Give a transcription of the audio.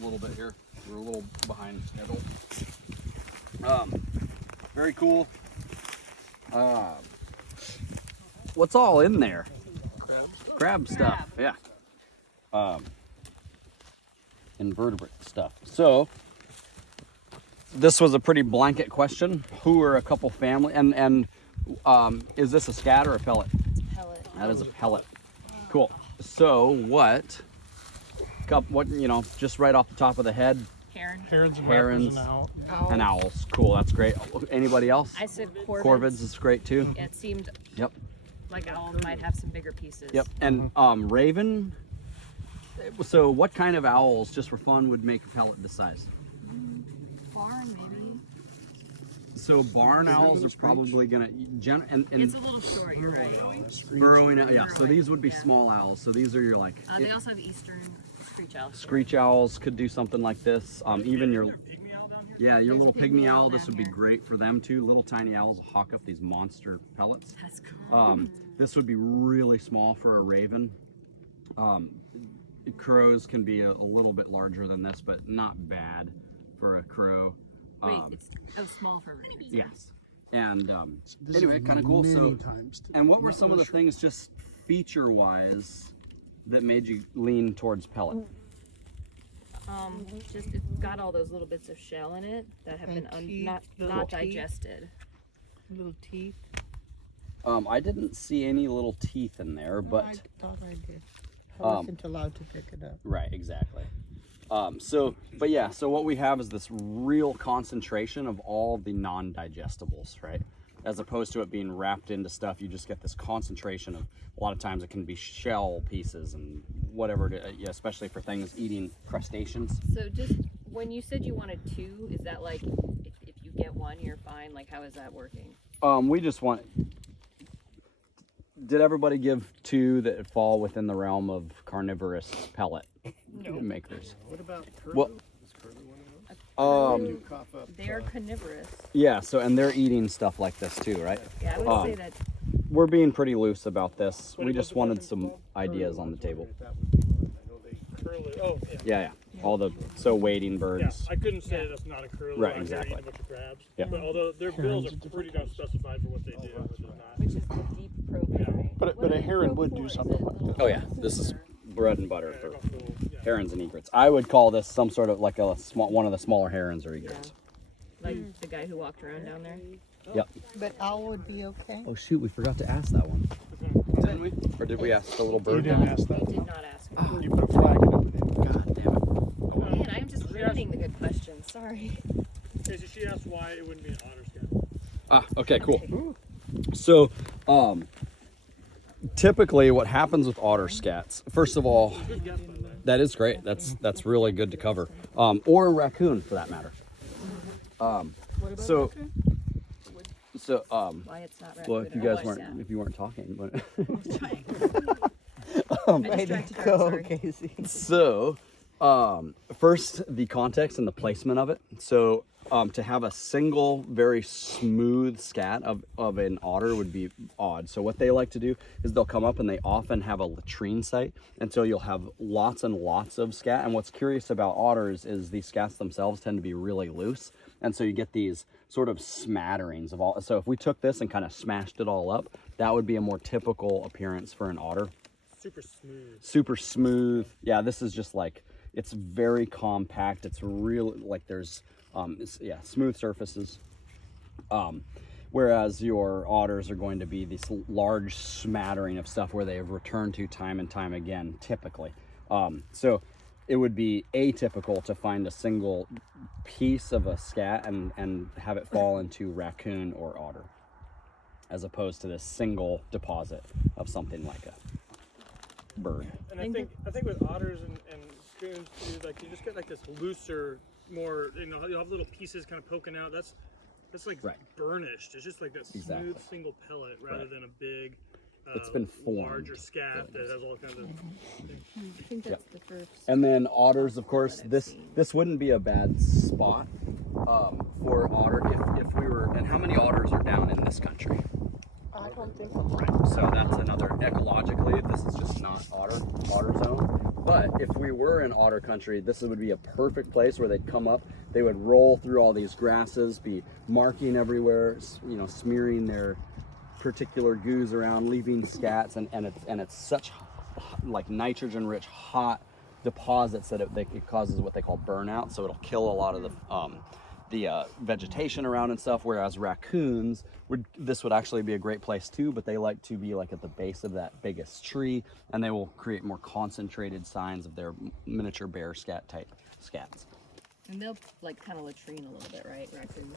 a little bit here. We're a little behind schedule. Very cool. What's all in there? Crab stuff. Yeah. Invertebrate stuff. So this was a pretty blanket question. Who are a couple family and is this a scat or a pellet? It's a pellet. That is a pellet. Cool. So what, you know, just right off the top of the head? Herons, herons and owls. Cool, that's great. Anybody else? I said corvids. Corvids is great too. Yeah, it seemed Yep. like owls might have some bigger pieces. Yep. And raven. So what kind of owls, just for fun, would make a pellet this size? Barn maybe. So barn owls are probably gonna and It's a little short, you're right. burrowing. Yeah. So these would be small owls. So these are your like. They also have eastern screech owls. Screech owls could do something like this. Even your your little pygmy owl. This would be great for them too. Little tiny owls will hawk up these monster pellets. That's cool. This would be really small for a raven. Crows can be a little bit larger than this, but not bad for a crow. Wait, it's small for ravens. Yes. And anyway, kind of cool. So, and what were some of the things just feature-wise that made you lean towards pellet? Just it's got all those little bits of shell in it that have been not digested. Little teeth. I didn't see any little teeth in there, but I thought I did. I wasn't allowed to pick it up. right, exactly. So what we have is this real concentration of all the non-digestibles, right? As opposed to it being wrapped into stuff, you just get this concentration of, a lot of times it can be shell pieces and whatever, especially for things eating crustaceans. So just when you said you wanted two, is that like if you get one, you're fine? Like how is that working? We just want, did everybody give two that fall within the realm of carnivorous pellet makers? What about curlew? Well, They are carnivorous. yeah, so, and they're eating stuff like this too, right? Yeah, I would say that. We're being pretty loose about this. We just wanted some ideas on the table. That would be one. I know they curlew. Oh, yeah. Yeah. All the, wading birds. Yeah, I couldn't say that's not a curlew. Right, out there exactly. eating a bunch of crabs. Yeah. But although their bills are pretty much specified for what they do, which is not. Which is the deep probing, right? But a heron would do something like that. Oh yeah, this is bread and butter for Yeah. herons and egrets. I would call this some sort of like a one of the smaller herons or egrets. Like the guy who walked around down there. Yep. But owl would be okay. Oh shoot, we forgot to ask that one. Didn't we? Or did we ask the little bird? You didn't ask that. He did not ask me. You put a flag in it. God damn it. Man, I'm just ruining the good questions. Sorry. Casey, she asked why it wouldn't be an otter scat. Ah, okay, cool. So, typically what happens with otter scats, first of all, Good guess, by the way. that is great. That's really good to cover. Or a raccoon for that matter. So Why it's not well, raccoon if you or guys weren't, scat. if you weren't talking, but I distracted her, sorry. Casey. so, first the context and the placement of it. So, to have a single, very smooth scat of an otter would be odd. So what they like to do is they'll come up and they often have a latrine site. And so you'll have lots and lots of scat. And what's curious about otters is these scats themselves tend to be really loose. And so you get these sort of smatterings of all. So if we took this and kind of smashed it all up, that would be a more typical appearance for an otter. Super smooth. Super smooth. Yeah, this is just like, it's very compact. It's really like there's, smooth surfaces. Whereas your otters are going to be this large smattering of stuff where they have returned to time and time again, typically. So it would be atypical to find a single piece of a scat and have it fall into raccoon or otter, as opposed to this single deposit of something like a bird. And I think with otters and spoons too, like you just get like this looser, more, you'll have little pieces kind of poking out. That's like Right. burnished. It's just like that smooth Exactly. single pellet rather Right. than a big, It's been formed. larger scat that has all kinds of. I think that's the first. And then otters, of course, this wouldn't be a bad spot for otter if we were. And how many otters are down in this country? I don't think so. Right. So that's another ecologically. This is just not otter zone. But if we were in otter country, this would be a perfect place where they'd come up. They would roll through all these grasses, be marking everywhere, you know, smearing their particular goos around, leaving scats, and it's such like nitrogen-rich, hot deposits that it causes what they call burnout. So it'll kill a lot of the vegetation around and stuff. Whereas raccoons this would actually be a great place too, but they like to be like at the base of that biggest tree, and they will create more concentrated signs of their miniature bear scat type scats. And they'll like kind of latrine a little bit, right? Raccoons.